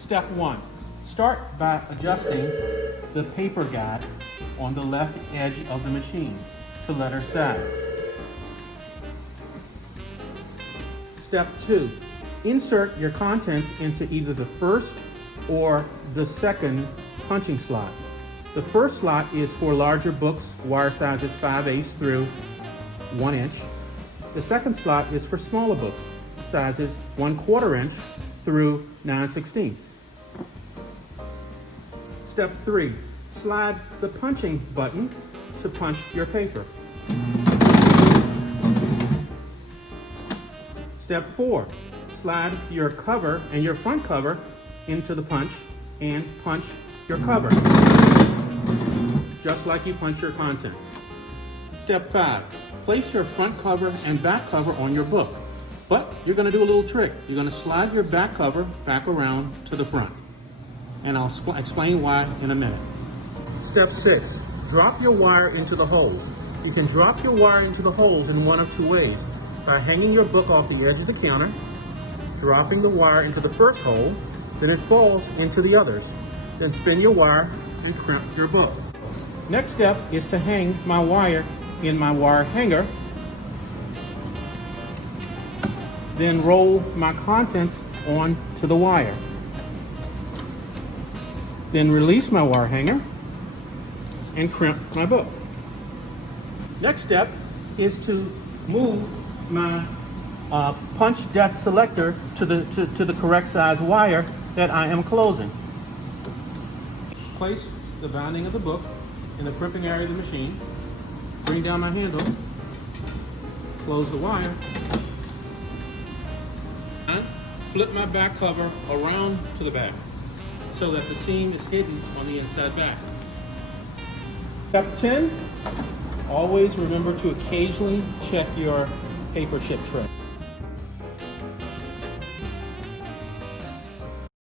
Step 1. Start by adjusting the paper guide on the left edge of the machine to letter size. Step 2. Insert your contents into either the first or the second punching slot. The first slot is for larger books, wire sizes 5/8 through 1 inch. The second slot is for smaller books, sizes 1/4 inch through 9/16. Step 3. Slide the punching button to punch your paper. Step 4. Slide your cover and your front cover into the punch and punch your cover, just like you punch your contents. Step 5. Place your front cover and back cover on your book, but you're going to do a little trick. You're going to slide your back cover back around to the front, and I'll explain why in a minute. Step 6. Drop your wire into the holes. You can drop your wire into the holes in one of two ways: by hanging your book off the edge of the counter, dropping the wire into the first hole, then it falls into the others. Then spin your wire and crimp your book. Next step is to hang my wire in my wire hanger, then roll my contents onto the wire. Then release my wire hanger and crimp my book. Next step is to move my punch depth selector to the correct size wire that I am closing. Place the binding of the book in the crimping area of the machine. Bring down my handle. Close the wire. And flip my back cover around to the back so that the seam is hidden on the inside back. Step 10. Always remember to occasionally check your paper chip tray.